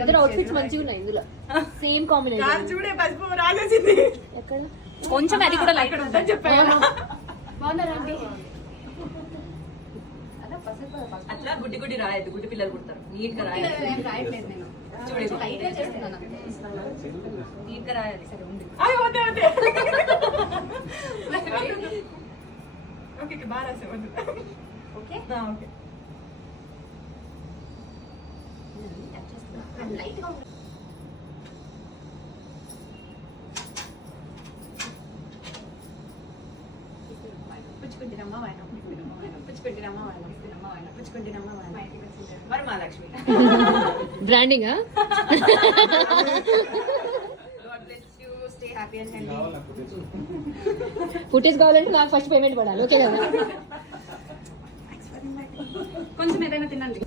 ఇద్దరు అవుట్ఫిట్స్ మంచిగా ఉన్నాయి ఇందులో. Same combination. చూడే పసుపు రాలేసింది. ఎక్కడ కొంచెం అది కూడా లైట్ ఉంటుంది చెప్పాను. బాగున్నారండి. అట్లా గుడ్డి గుడ్డి రాయద్దు, గుడ్డి పిల్లలు పుడతారు. నీట్ గా రాయాలి. రాయట్లేదు నేను. చూడు లైట్ గా చేస్తున్నాను. నీట్ గా రాయాలి. సరే ఉంది. ఓకే బాగా రాసావు. ఓకే ఓకే లైట్ గా పుచ్చుకుంటున్నామా వాయన పుచ్చుకుంటున్నామా వాయన పుచ్చుకుంటున్నామా వాయన వరమహాలక్ష్మి. బ్రాండింగ్. ఫుటేజ్ కావాలంటే నాకు ఫస్ట్ పేమెంట్ పడాలి. ఓకే కదా. కొంచెం ఏదైనా తినండి.